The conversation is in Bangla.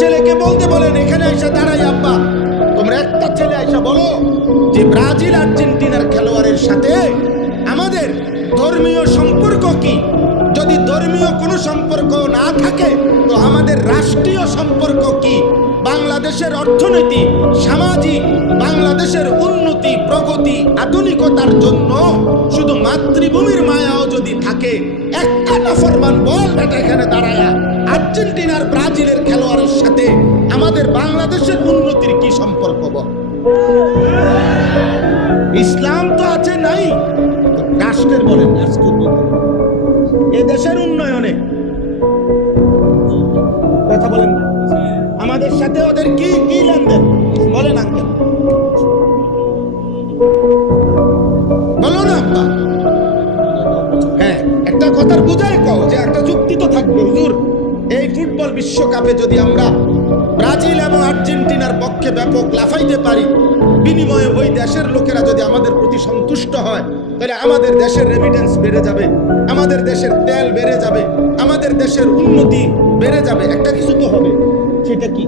ছেলেকে বলতে বলেন, এখানে এসে দাঁড়াই আব্বা, তোমরা একটা ছেলে এসে বলো যে ব্রাজিল আর্জেন্টিনার খেলোয়াড়ের সাথে আমাদের ধর্মীয় সম্পর্ক কি? যদি ধর্মীয় কোনো সম্পর্ক না থাকে তো আমাদের রাষ্ট্রীয় সম্পর্ক কি? বাংলাদেশের অর্থনীতি, সামাজিক, বাংলাদেশের উন্নতি, প্রগতি, আধুনিকতার জন্য শুধু মাতৃভূমির মায়াও যদি থাকে, একটা নাফরমান বল বেটা এখানে দাঁড়ায়া আর্জেন্টিনার ব্রাজিলের খেলোয়াড়ের সাথে আমাদের বাংলাদেশের উন্নতির কি সম্পর্ক বল? ইসলাম তো আছে নাই, রাষ্ট্রের বলেন, এ দেশের উন্নয়নে কথা বলেন না, আমাদের সাথে ওদের কি কি লেনদেন বলেন আঙ্কেল, বলো না আব্বা। হ্যাঁ, একটা কথার বুঝায় কও যে একটা যুক্তি তো থাকবে। হুজুর, এই ফুটবল বিশ্বকাপে যদি আমরা ব্রাজিল এবং আর্জেন্টিনার পক্ষে ব্যাপক লাফাইতে পারি, বিনিময়ে ওই দেশের লোকেরা যদি আমাদের প্রতি সন্তুষ্ট হয়, তাহলে আমাদের দেশের রেমিটেন্স বেড়ে যাবে, আমাদের দেশের তেল বেড়ে যাবে, আমাদের দেশের উন্নতি বেড়ে যাবে। একটা কিছু তো হবে, সেটা কি?